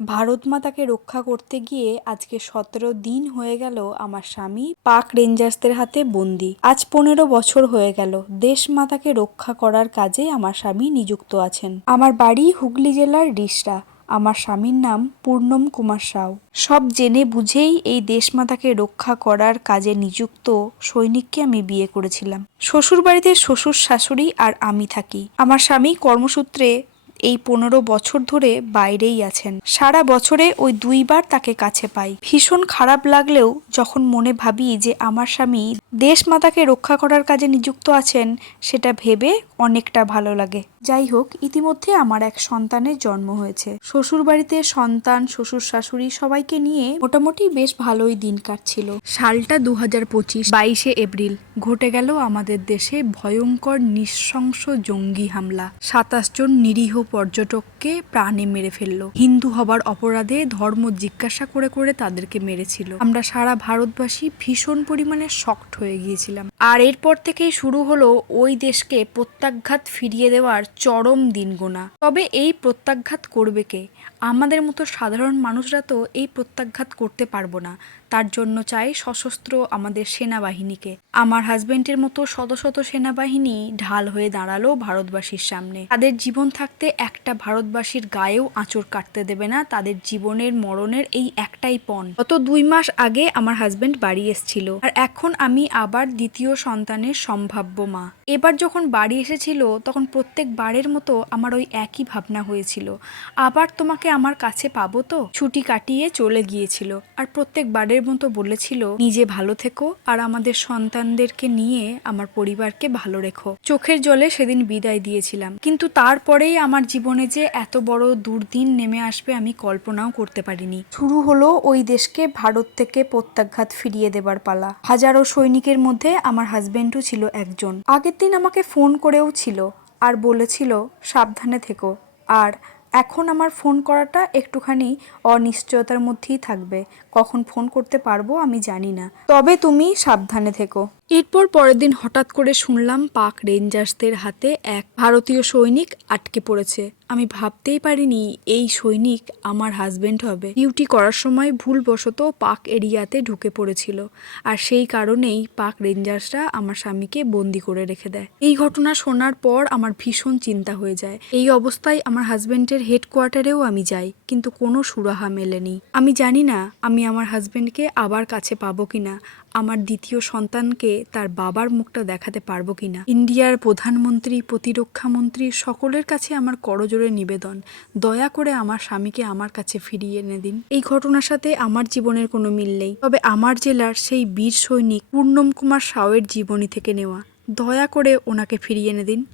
ভারত মাতাকে রক্ষা করতে গিয়ে আজকে সতেরো দিন হয়ে গেল আমার স্বামী পাক রেঞ্জার্সদের হাতে বন্দি। আজ পনেরো বছর হয়ে গেল দেশ মাতাকে রক্ষা করার কাজে আমার স্বামী নিযুক্ত আছেন। আমার বাড়ি হুগলি জেলার রিসরা। আমার স্বামীর নাম পূর্ণম কুমার সাউ। সব জেনে বুঝেই এই দেশমাতাকে রক্ষা করার কাজে নিযুক্ত সৈনিককে আমি বিয়ে করেছিলাম। শ্বশুর বাড়িতে শ্বশুর শাশুড়ি আর আমি থাকি। আমার স্বামী কর্মসূত্রে এই পনেরো বছর ধরে বাইরেই আছেন। সারা বছরে ওই দুইবার তাকে কাছে পাই। ভীষণ খারাপ লাগলেও যখন মনে ভাবি যে আমার স্বামী দেশ মাতাকে রক্ষা করার কাজে নিযুক্ত আছেন, সেটা ভেবে অনেকটা ভালো লাগে। যাই হোক, ইতিমধ্যে আমার এক সন্তানের জন্ম হয়েছে। শ্বশুর বাড়িতে সন্তান, শ্বশুর শাশুড়ি সবাইকে নিয়ে মোটামুটি বেশ ভালোই দিন কাটছিল। সালটা দু হাজার পঁচিশ, বাইশে এপ্রিল। ঘটে গেল আমাদের দেশে ভয়ঙ্কর নৃশংস জঙ্গি হামলা। সাতাশ জন নিরীহ পর্যটককে প্রাণে মেরে ফেলল। হিন্দু হবার অপরাধে ধর্ম জিজ্ঞাসা করে করে তাদেরকে মেরেছিল। আমরা সারা ভারতবাসী ভীষণ পরিমাণে শক্ট হয়ে গিয়েছিলাম। আর এরপর থেকেই শুরু হলো ওই দেশকে প্রত্যাঘাত ফিরিয়ে দেওয়ার চরম দিন গোনা তবে এই প্রত্যাঘাত করবে কে? আমাদের মতো সাধারণ মানুষরা তো এই প্রত্যাঘাত করতে পারব না। তার জন্য চাই সশস্ত্র আমাদের সেনাবাহিনীকে। আমার হাজবেন্ডের মতো শত শত সেনাবাহিনী ঢাল হয়ে দাঁড়াল ভারতবাসীর সামনে। তাদের জীবন থাকতে একটা ভারতবাসীর গায়েও আঁচড় কাটতে দেবে না, তাদের জীবনের মরণের এই একটাই পণ। গত দুই মাস আগে আমার হাজবেন্ড বাড়ি এসেছিল, আর এখন আমি আবার দ্বিতীয় সন্তানের সম্ভাব্য মা। এবার যখন বাড়ি এসেছিল, তখন প্রত্যেক বারের মতো আমার ওই একই ভাবনা হয়েছিল, আবার তোমাকে আমার কাছে পাবো তো? ছুটি কাটিয়ে চলে গিয়েছিল, আর প্রত্যেক বারের মতো বলেছিল, নিজে ভালো থেকো, আর আমাদের সন্তানদেরকে নিয়ে আমার পরিবারকে ভালো রেখো। চোখের জলে সেদিন বিদায় দিয়েছিলাম, কিন্তু তারপরেই আমার জীবনে যে এত বড় দুর্দিন নেমে আসবে আমি কল্পনাও করতে পারিনি। শুরু হলো ওই দেশকে ভারত থেকে প্রত্যাঘাত ফিরিয়ে দেবার পালা। হাজারো সৈনিকের মধ্যে আমার হাজবেন্ডও ছিল একজন। আগের দিন আমাকে ফোন করেও ছিল আর বলেছিল, সাবধানে থেকো। আর এখন আমার ফোন করাটা একটুখানি অনিশ্চয়তার মধ্যেই থাকবে। কখন ফোন করতে পারব আমি জানি না। তবে তুমি সাবধানে থেকো। এরপর পরের দিন হঠাৎ করে শুনলাম পাক রেঞ্জার্সদের হাতে এক ভারতীয় সৈনিক আটকে পড়েছে। আমি ভাবতেই পারিনি এই সৈনিক আমার হাজবেন্ড হবে। ডিউটি করার সময় ভুলবশত পাক এরিয়াতে ঢুকে পড়েছিল আর সেই কারণেই পাক রেঞ্জার্সরা আমার স্বামীকে বন্দি করে রেখে দেয়। এই ঘটনা শোনার পর আমার ভীষণ চিন্তা হয়ে যায়। এই অবস্থায় আমার হাজবেন্ডের হেডকোয়ার্টারেও আমি যাই, কিন্তু কোনো সুরাহা মেলেনি। আমি জানি না আমি আমার হাজবেন্ডকে আবার কাছে পাবো কিনা। আমার দ্বিতীয় সন্তানকে তার বাবার মুখটা দেখাতে পারব কি না ইন্ডিয়ার প্রধানমন্ত্রী, প্রতিরক্ষা মন্ত্রী সকলের কাছে আমার করজোরে নিবেদন। দয়া করে আমার স্বামীকে আমার কাছে ফিরিয়ে এনে দিন। এই ঘটনার সাথে আমার জীবনের কোনো মিল নেই। তবে আমার জেলার সেই বীর সৈনিক পূর্ণম কুমার সাউয়ের জীবনী থেকে নেওয়া। দয়া করে ওনাকে ফিরিয়ে এনে দিন।